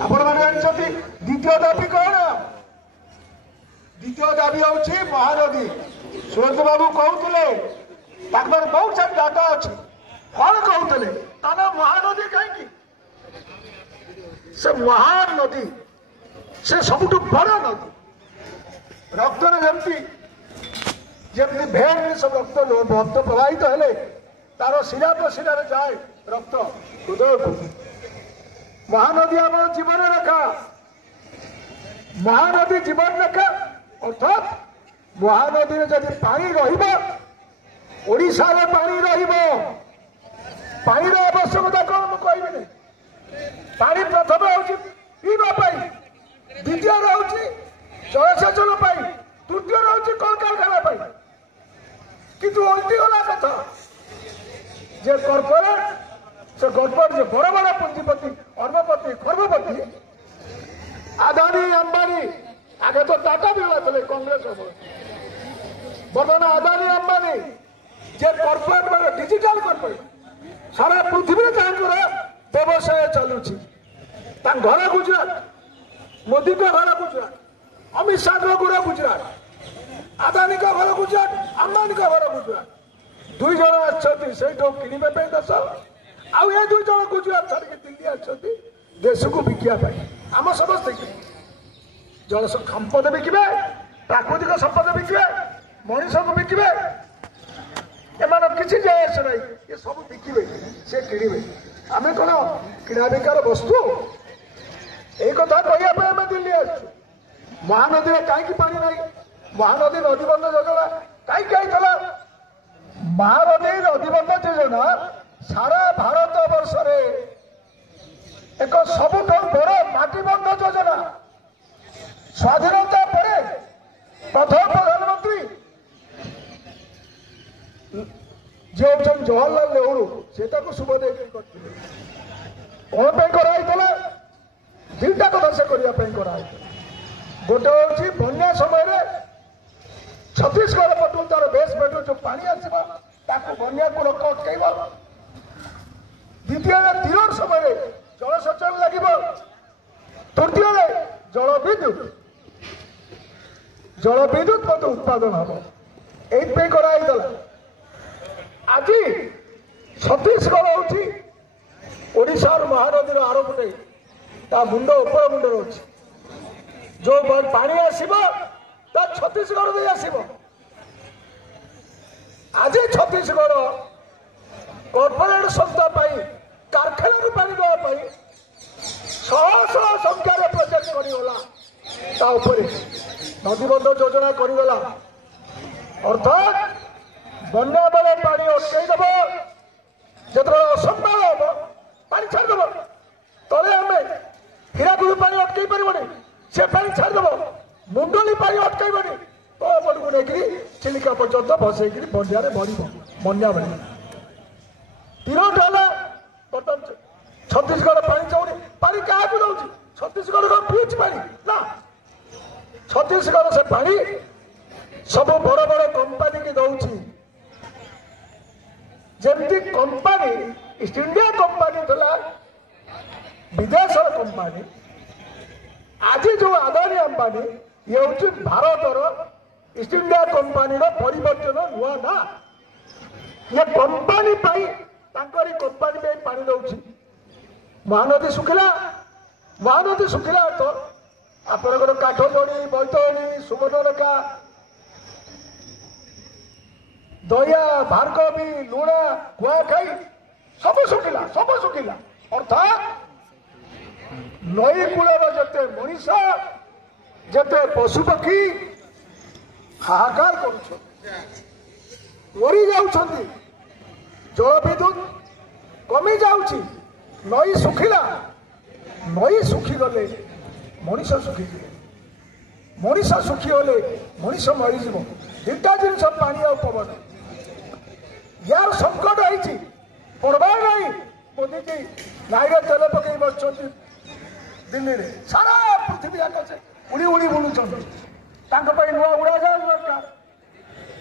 आपण जानी द्वितीय दाबी कौन द्वितीय दाबी हूँ महानदी सुरेंद्र बाबू कहते बहुत सारी डाटा अच्छी कौन कहते महानदी कहीं से महान नदी से सबुठ बड़ नदी रक्तर जमी जमी भेन सब रक्त रक्त प्रवाहित हेले तार शिरा प्रशिरा जाए रक्त हृदय को महानदी आम जीवन रेखा महानदी जीवन रेखा अर्थात महानदी में जब पानी रशा पानी पानी आवश्यकता कौन मुझे कहबी पानी प्रथम हूँ पीवा द्वितीय हूँ जलसेचन तृतीय हूँ कलकारखाना किंतु उल्टी गला कथा जे कॉर्पोरेट से कॉर्पोरेट जो बड़ बड़ पुंजीपति अर्मपति खर्बपति आदानी अंबानी आगे तो टाटा भी थे कांग्रेस बर्तमान आदानी अंबानी जे कॉर्पोरेट माने डिजिटल कॉर्पोरेट सारा पृथ्वी व्यवसाय चलुची घर गुजरात मोदी का घर गुजरात अमित शाह का घर गुजरात आदानी का घर गुजरात अंबानी का घर गुजरात दुई जन आछे किणवे देश आउ ये दुई जन गुजरात छाड़ी दिल्ली आछे देश को बिकिया आम समस्ते जल संपद बिकिबे प्राकृतिक संपद बिकिबे मनीष को बिकिबे एमान किसी जायस ना ये सब बिकिबे से किणवे आम कौन किणा बिकार वस्तु यही कथा कहवाई दिल्ली आसु महानदी में कहीं पानी ना महानदी नदीबंध योजना कहीं महानदी नदीबंध योजना सारा भारत वर्ष एक सबुठ बड़ माटीबंध योजना स्वाधीनता पर प्रथम प्रधानमंत्री जे जवाहरलाल नेहरू से शुभ दे कौन कराई दुईटा कथा से करने गोटे हूँ बन्या समय छत्तीसगढ़ पटू तार बेस बेटू जो पानी आसवा बन्या को लोक अटकब द्वितीय तीर समय जलसेचन लगे तृतीय जल विद्युत उत्पादन हम ये कराई आज छत्तीसगढ़ हूँ ओडिशार महानदी आरपटे ता मुंड उपर मुंडे अच्छी जो पानी आसो छत्तीसगढ़ दे आसो आज छत्तीसगढ़ कॉर्पोरेट संस्था कारखाना को पानी देवाई शह संख्यार प्रोजेक्ट करगला नदीबंध योजना करगला अर्थात बन्या बेले पानी अटकईदेव जो असंभाल हम पानी छाड़देव तले आम हीराकुद पानी अटकई पारे से पानी छाड़देव मुंडली पानी अटकईबनी तो पटू नहीं चिलिका पर्यंत भसई बंडिया मर बन्या बेले तीनोटा है बर्तमान छत्तीसगढ़ पानी चाहूनी पानी क्या दौर छत्तीसगढ़ पीच पानी ना छत्तीसगढ़ से पानी सब बड़ बड़ कंपानी की दौर जमती कंपानी ईस्ट इंडिया कंपानी था विदेश कंपानी आज जो आदानी अंबानी ये हूँ भारतर ईस्ट इंडिया कंपानी परिवर्तन नुआ ना ये कंपानी कंपानी में पानी दौर महानदी सुखिला तो आपंकर काठजोड़ी बैतरणी सुवर्णरेखा दया भार्गवी लुणा कुआखाई सब सुखिला अर्थात नई कूल जिते मनीषा जिते पशुपक्षी हाहाकार करी जाऊँ जल विद्युत कमी जाऊँगी नई सुखीगले मनीष सुखीजे मनीष सुखीगले मनीष मरीज दुटा जिन पानी आ पवन यार संकट है पड़वार नहीं मोदी जी नाईरे तेल पकई बस दिल्ली में सारा पृथ्वी जाक से उड़ी उड़ी बुलूं नुआ उड़ाजाहाज दरकार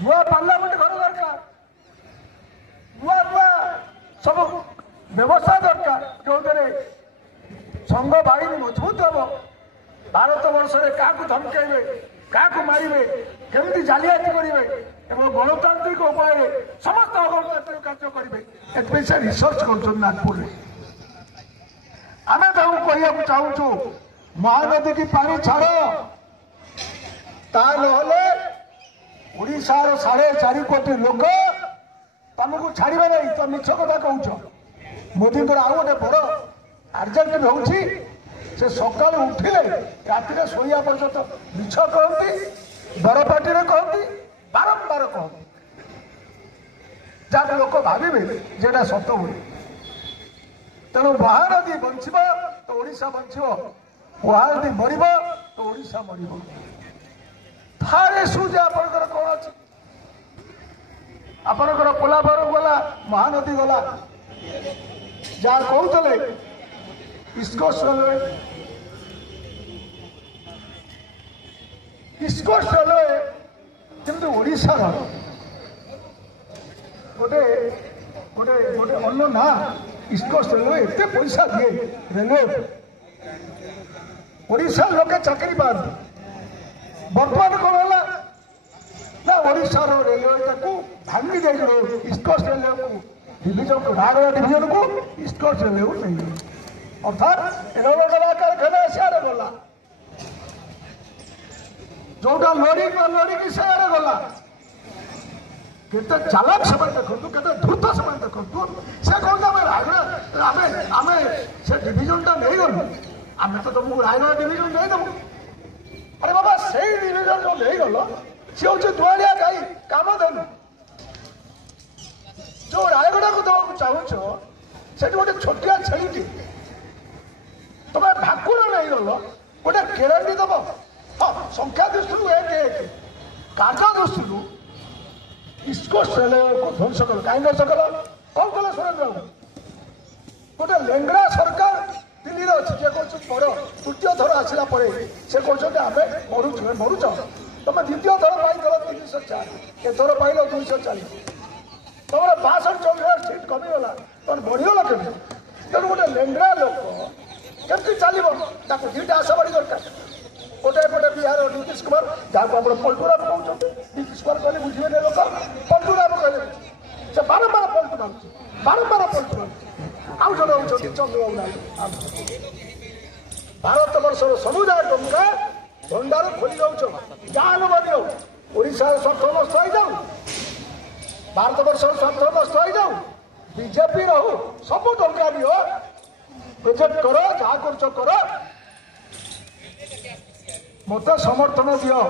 नुआ पार्लियामेंट घर दरकार नुआ नुआ सब व्यवस्था दरकार जो संघ बाहिनी मजबूत हम भारत वर्ष में क्या धमकेबे क्या मारे केमती जालियाती करेंगे गणतांत्रिक उपाय समस्त गणतांत्रिक कार्य करेंगे से रिसर्च कर नागपुर में आम कहू चाहूँ महानदी की पानी छाड़ ता ओडिशार 4.5 कोटी लोक तुमको छाड़े नहीं तो मिछ कथा कह मोदी आउ गोटे बड़ आर्जेक्ट होची से सका उठिले राति शोया पर्यंत मिछ कहती बरपाटी कहती बारंबार कहती जहाँ लोक भावे जेटा सत हुए तेणु महानदी बंचब तो ओडिशा बंचब महानदी मर तो ओडिशा मर थारे सुजे आपंकर कौन अच्छी आपंकर कोलाबर गला महानदी गला जहाँ कहते इस्कोस्ट रेलवे इस्कोस्ट रेलवे किंतु ओडिशार गोटे गोटे गोटे अन्न ना इस्कोस्ट रेलवे एत पैसा दिए रेलवे ओडिशा लोके चाकरी पाते बर्तमान कौन है ना ओडिशार रेलवे भांगी दे इस्कोस्ट रेलवे को डिविजन को रायगढ़ डिविजन को इस्कोस्ट रेलवे को नहीं अर्थात रेलवे कारखाना सियाड़े गला जोटा लोरी सियाड़े गला केते चालक से देखु केते धूर्त से देखु से कहते आम रायगढ़ आम से डिविजन नहीं गलु आम तो तुमको रायगढ़ डिविजन नहीं देवु अरे बाबा से डिविजन जो नहीं गल सी हूँ दुआलिया गाई काम देनु जो रायगढ़ को देवा चाहूँ से गोटे छोटिया छेली तुम भाकुर नहीं गल गोटे केराटी दब हाँ संख्या दृष्टि एक कार्य दृष्टि इस्कोस्ट रेलवे को ध्वंस कल कहीं ध्वंस कल कौन कल सुरेंद्र बाबू गोटे लेंगड़ा सरकार दिल्ली अच्छी जे कह बड़ तृतीय थर आसला से कहते आम मरुच तुम द्वितीय थर पाइल 304 एथर पाइल 240 तुम 62-64 सीट कमिगला तुम बढ़ीगल केमी तेणु गोटे लेंगड़ा लोक केमती चलो दुईटा आशाबाड़ी दरकार गोटे पटे बिहार नीतीश कुमार जहाँ को आप पलटूराम कहते नीतीश कुमार कहले बुझे लोक पलटूराम कहले से बारंबार पलटू मांगुचे बारंबार पलटू मांगुचे आउ जन होती चंद्रबाबू नायडू भारत वर्षर समुदाय टंका भंडार खोली जाऊँ जहाँ बनी ओडिशार स्वार्थ नष्ट हो जाऊ भारत वर्षर स्वार्थ नष्ट हो जाऊ बीजेपी रहू सब टंका नियो प्रोजेक्ट कर जहाँ कर मत समर्थन दियो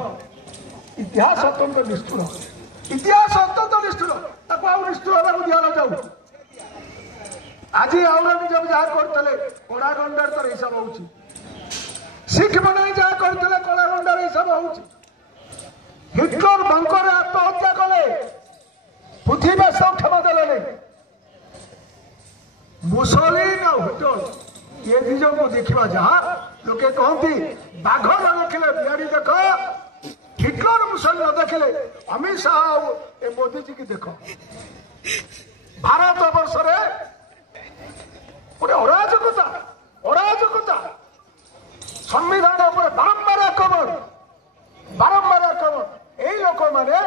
इतिहास अत्यंत निष्ठुर इतिहास अत्यंत निष्ठुर ताको आउ निष्ठुर होगा दिया न जाऊ आज औरंगजेब जहाँ करते कड़ागंडार तर हिसाब हो सिख मैंने जहाँ करते कड़ागंडार हिसाब हो हिटलर बंकर आत्महत्या कले पृथ्वी सब क्षमा देले मुसलिन और हिटलर ये दिज को देखा जहाँ लोके कहती बाघ न देखिले बिहारी देख हिटलर मुसलिन न देखिले अमित शाह ए मोदी जी की देख भारत वर्ष गोटे अराजकता संविधान बारंबार आक्रमण यही लोक मैंने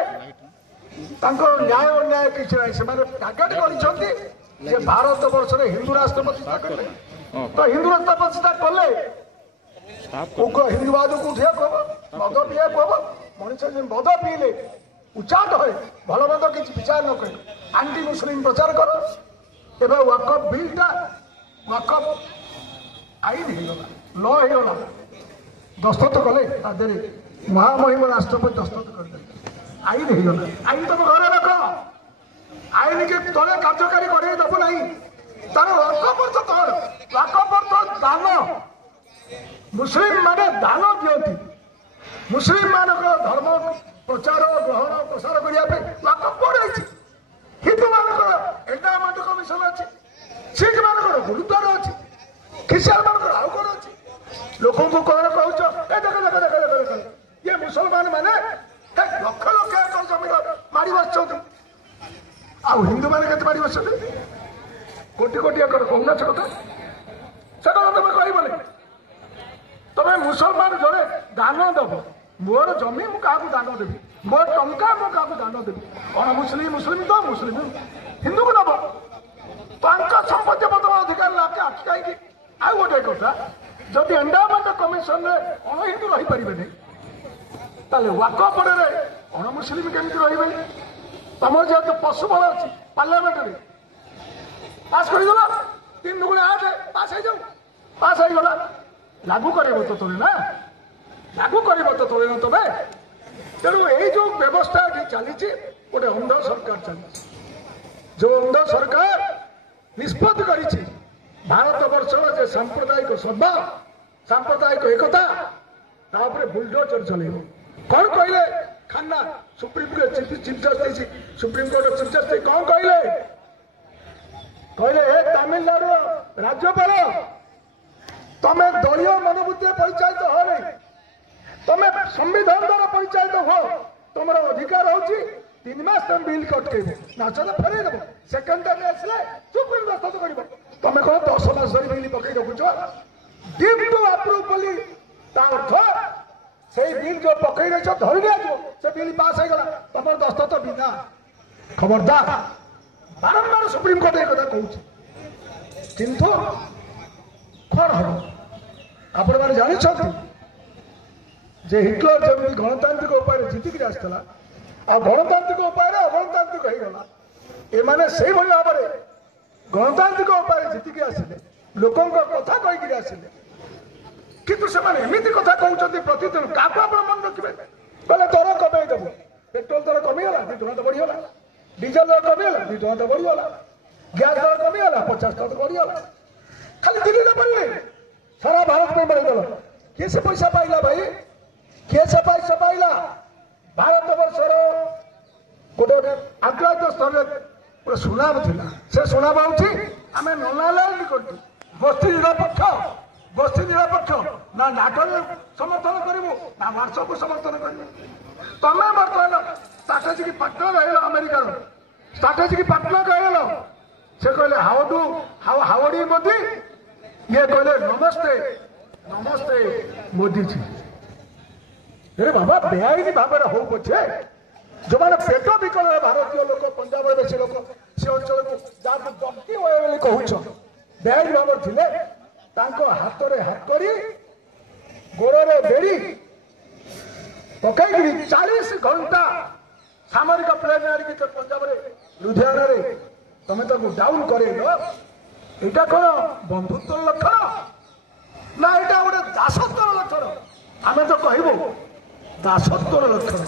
न्याय अन्याय किसी ना से टार्गेट कर भारत वर्ष हिंदू राष्ट्र प्रतिष्ठा कले तो हिंदू राष्ट्र प्रतिष्ठा कले हिंदूवाद को उठिया कह मद पीया कह मनुष्य मद पीले उचाट है भल मद किसी विचार न कर आंटी मुस्लिम प्रचार कर एवं वाकफ बिलटा वाकफ आईन होगा दस्तखत कले महामहिम राष्ट्रपति दस्तखत कर आईन होगा आईन तुम घर रख आईन के तले कार्यकारी कर दबू ना तार वाकफ दान मुस्लिम माने दान दियती मुस्लिम मान धर्म प्रचार ग्रहण प्रसार करने वाकफ बढ़ाई हिंदू मान एंडामेंट कमिशन अच्छी सिख मान गुरुद्वार अच्छी ख्रीस्टान मान आउ कौन अच्छी लोक कौन कह ये मुसलमान मैंने लक्ष लक्ष एकड़ जमीन मारी बस आउ हिंदू मैंने मारी बस कोटी कोटी एकर कहना से कथा से कथा तुम कहबनी तुम मुसलमान जड़े दान दब मोर जमी मु क्या दान देवी मोर टंका मु क्या दान देवी कौन मुस्लिम मुस्लिम तो मुस्लिम हिंदू को दब संपत्ति बदल अधिकार लाके आखि कहीं आउ गोटे कथा जदि एंडामेंट कमिशन अण हिंदू रही पारे ताले वाक पड़े अण मुस्लिम केमती रे तुम जेहतु पशुबल अच्छी पार्लियामेंट में पास करगला 3 दुगुणे 8 पास हो जाऊ पास हो गला लागू कर तो तुम ना लागू कर तो तुम ना तुम तेणु यही जो व्यवस्था चली गोटे अंध सरकार चली जो अंध सरकार निष्पत्ति कर भारत वर्षर जे सांप्रदायिक सद्भाव सांप्रदायिक एकता तापर बुलडोजर चल कौन कहले Khanna supreme court chief justice supreme court chief justice कौन कहले कहले हे तमिलनाडु राज्यपाल तमें दलीय मनोवृत्ति परिचालित हो नहीं तमें संविधान द्वारा परिचालित हो तुम अधिकार हो 3 मास तुम बिल कटकेब ना चल फेर देव सेकेंड टाइम आसले सुप्रीम दस्तखत कर तुम कह 10 मास धरी बिल पकई रखुच डीम टू अप्रूव बोली अर्थ से बिल जो पकई रही धरी दिया से बिल पास हो गला तुम दस्तखत बिना खबरदार बारंबार सुप्रीम कोर्ट एक कहूँ किंतु कौन हम आपण मैंने जानी जे हिटलर जमी गणतांत्रिक उपाय जीतिक आसला आ गणतांत्रिक उपाय अगणतांत्रिक होगला एमाने से भाव में गणतांत्रिक उपाय जीतिक आसिले लोक कथा कहीकि आसिले किंतु से एमती कथा कहते प्रतिदिन क्या आप मन रखिए बोले दर कमे देव पेट्रोल दर कमीगला 2 टଙ୍କା तो बढ़ीगला डीजेल दर कमीगला 2 टଙ୍କା तो बढ़ीगला गैस दर कमीगला 50 टଙ୍କା तो बढ़ीगला खाली दिल्ली पड़े सारा भारत में बढ़ीगल किए से पैसा पाइला भाई किए से पैसा पाइला भारत वर्षर गोटे आंतर्जातीय स्तर में सुनाम थिला से सुनाम होची आमे नलालाल करतु गोष्ठी निरपेक्ष ना नाटक समर्थन करू ना व्हाट्सएप समर्थन करू तमें बर्तमान स्ट्राटेजिक पार्टनर रही अमेरिकार स्ट्राटेजिक पार्टनर रही से कहले हाउडी मोदी ये कहले नमस्ते नमस्ते मोदी जी अरे बाबा बेआईन भाव में हो पछे जो मैंने पेट विकल भारतीय लोक पंजाब बेसी लोक से अंचल को जहाँ दमकी हुए कहूछ बेआईन भाव थे हाथ में हाथ करी गोड़े बेड़ी पकई 40 घंटा सामरिक प्लेन आड़िकी पंजाब लुधियाना तुम डाउन कर यहाँ कौन बंधुत्व लक्षण ना यहाँ गोटे दासत्वर लक्षण आम तो कहबू दासत्वर लक्षण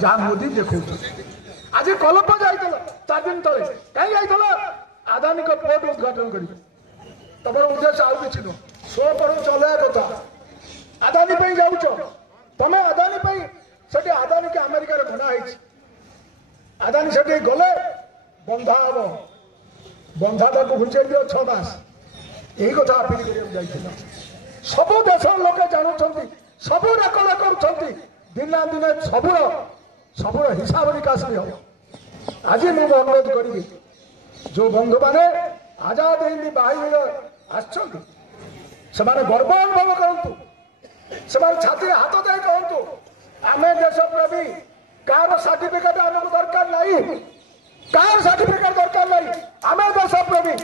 जहाँ मोदी देखो आज कलप जाइल 4 दिन तले कहीं जाइल आदानी को पोर्ट उद्घाटन कर तुम उद्देश्य आउ कि नुह शो पर चलाया कथा आदानी जाऊच तुम आदानी से आदानी के अमेरिका बना आदानी से गले बंधा हम बंधा को घुंचे दियो 6 मास यही कथा अपील कर सब देश लोके जानुंट सब रेकर्ड कर दिना दिने सबूर हिसाब निकास भी हम आज मुझे अनुरोध करी जो बंधु मैंने आजाद हिंद बाहिनी आसने गर्व अनुभव करूँ से छाती हाथ दे कहतु आम देश प्रेमी कार सर्टिफिकेट आमको दरकार नहीं कार सर्टिफिकेट दरकार नहीं आम देश प्रेमी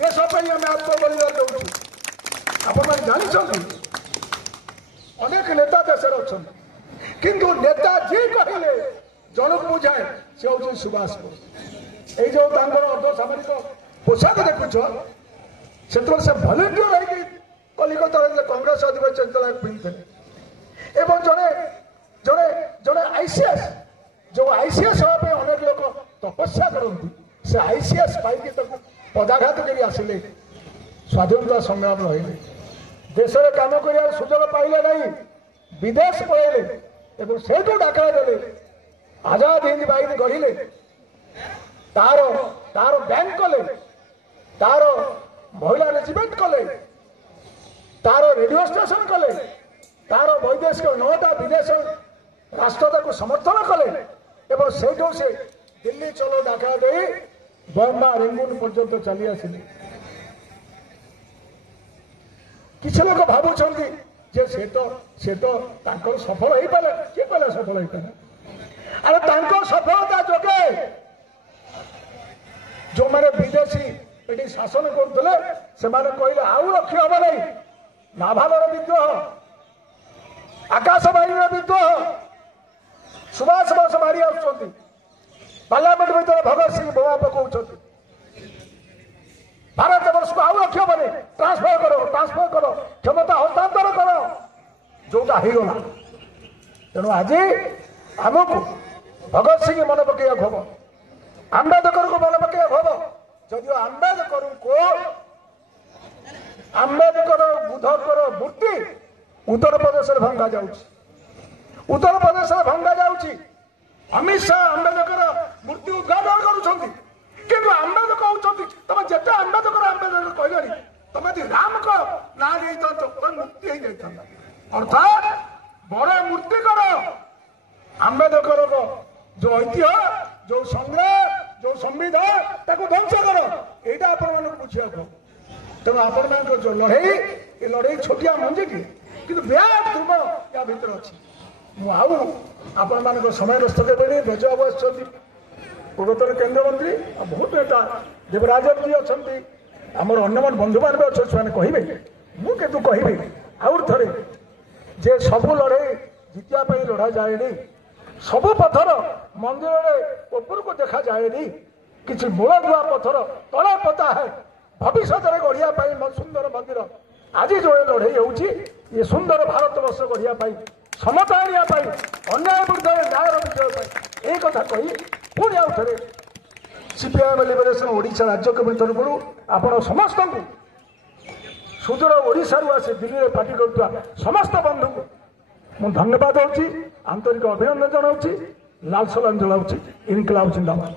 देश आम आत्मबलिदान दौर आप जानी अनेक नेता देश अच्छा किंतु नेता जी कहले जन को बुझाए से हूँ सुभाष बोस ये जो अर्धसामरिक पोशाक देखुच से भलेंटियर है कलिकता कांग्रेस अधिवेशन पिंधे एवं जड़े जड़े जड़े आईसीएस जो आईसीएस हाँपे अनेक लोग तपस्या करती से आईसीएस पाई पदाघात कर आसिले स्वाधीनता संग्राम रही देश में कम कर सुजोग पाइले नहीं विदेश पलैले से डाकरा देले आजाद हिंद बाहिनी गढ़िले तार तार बैंक कले तार महिला रेजिमेंट कले तार रेडियो स्टेशन कले तार वैदेशिक 9टा विदेश राष्ट्रता को समर्थन कले एवं से दिल्ली चलो डाकरा दे बर्मा रेंगुन पर्यंत चली आसिले କିଛି ଲୋକ ଭାବୁଛନ୍ତି ଯେ ସେ ତ ତାଙ୍କର ସଫଳ ହେଇପାରିଲା। କିଏ କହିଲା ସଫଳ ହେଇପାରିଲା? ଆରେ ତାଙ୍କ ସଫଳତା ଯୋଗେ ଯୋଉମାନେ ବିଦେଶୀ ଏଠି ଶାସନ କରୁଥିଲେ ସେମାନେ କହିଲେ ଆଉ ରଖି ହବ ନାହିଁ। ନାଭାଲର ବିଦ୍ରୋହ, ଆକାଶବାଣୀର ବିଦ୍ରୋହ, ସୁଭାଷ ବୋଷ ମାରି ଆସୁଛନ୍ତି, ପାର୍ଲାମେଣ୍ଟ ଭିତରେ ଭଗତ ସିଂ ବୋମା ପକାଉଛନ୍ତି। ଭାରତ ବର୍ଷକୁ ଆଉ ରଖି ହବନି। ଟ୍ରାନ୍ସଫର କର, କ୍ଷମତା ହସ୍ତାନ୍ତର କର, ଯୋଉଟା ହେଇଗଲା। ତେଣୁ ଆଜି ଆମକୁ ଭଗତ ସିଂ ମନେ ପକେଇବାକୁ ହବ, ଆମ୍ବେଦକରକୁ ମନେ ପକେଇବାକୁ ହବ। ଯଦିଓ ଆମ୍ବେଦକର ବୁଦ୍ଧଙ୍କର ମୂର୍ତ୍ତି ଉତ୍ତରପ୍ରଦେଶରେ ଭଙ୍ଗା ଯାଉଛି, ଅମିତ ଶାହ ଆମ୍ବେଦକର ମୂର୍ତ୍ତି ଉଦ୍ଘାଟନ କରୁଛନ୍ତି। କିନ୍ତୁ ଆମ୍ବେଦକର କହୁଛନ୍ତି ତମେ ଯେତେ ଆମ୍ବେଦକର କହିଲଣି, ତମେ ଯଦି ରାମଙ୍କ ନାଁ ଦେଇଥାନ୍ତ ମୂର୍ତ୍ତି ହେଇଯାଇଥାନ୍ତା। ଅର୍ଥାତ୍ ବଡ ମୂର୍ତ୍ତି କର, ଆମ୍ବେଦକର ଯୋଉ ଐତିହ୍ୟ, ଯୋଉ ସଂଗ୍ରାମ, ଯୋଉ ସମ୍ବିଧାନ ତାକୁ ଧ୍ୱଂସ କର। ଏଇଟା ଆପଣମାନଙ୍କୁ ବୁଝିବାକୁ ହବ। ତେଣୁ ଆପଣମାନଙ୍କ ଯୋଉ ଲଢେଇ, ଏ ଲଢେଇ ଛୋଟିଆ ମଞ୍ଜିଟି, କିନ୍ତୁ ବ୍ୟାପ୍ ଧ୍ରୁବ ୟା ଭିତରେ ଅଛି। ମୁଁ ଆଉ ଆପଣମାନଙ୍କ ସମୟ ନଷ୍ଟ ଦେବେନି। ବେଜବାବୁ ଆସିଛନ୍ତି, ପୂର୍ବତନ କେନ୍ଦ୍ରମନ୍ତ୍ରୀ, ଆଉ ବହୁତ ନେତା ଦେବରାଜଜୀ ଅଛନ୍ତି, ଆମର ଅନ୍ୟମାନେ ବନ୍ଧୁମାନେ ବି ଅଛନ୍ତି, ସେମାନେ କହିବେ। ମୁଁ କିନ୍ତୁ କହିବି ଆଉ ଥରେ ଯେ ସବୁ ଲଢେଇ ଜିତିବା ପାଇଁ ଲଢା ଯାଏନି, ସବୁ ପଥର ମନ୍ଦିରରେ ଉପରକୁ ଦେଖାଯାଏନି, କିଛି ମୂଳଦୁଆ ପଥର ତଳେ ପୋତା ହେ। ଭବିଷ୍ୟତରେ ଗଢିବା ପାଇଁ ସୁନ୍ଦର ମନ୍ଦିର, ଆଜି ଯୋଉ ଲଢେଇ ହେଉଛି ଏ ସୁନ୍ଦର ଭାରତ ବର୍ଷ ଗଢିବା ପାଇଁ, ସମତା ଆଣିବା ପାଇଁ, ଅନ୍ୟାୟ ବିରୁଦ୍ଧରେ ନ୍ୟାୟର ବିଜୟ ପାଇଁ, এই কথা কই পুଣି ଆଉ ଥରେ ସିପିଆଇଏମ୍ ଲିବରେସନ ଓଡ଼ିଶା ରାଜ୍ୟ କମିଟି ତରଫରୁ ଆପଣ ସମସ୍ତଙ୍କୁ, ସୁଦୂର ଓଡ଼ିଶାରୁ ଆସି ଦିଲ୍ଲୀରେ ପାର୍ଟି କରୁଥିବା ସମସ୍ତ ବନ୍ଧୁଙ୍କୁ ମୁଁ ଧନ୍ୟବାଦ ଦେଉଛି, ଆନ୍ତରିକ ଅଭିନନ୍ଦନ ଜଣାଉଛି, ଲାଲ ସଲାମ ଜଣାଉଛି। ଇନକଲାବ ଜିନ୍ଦାବାଦ।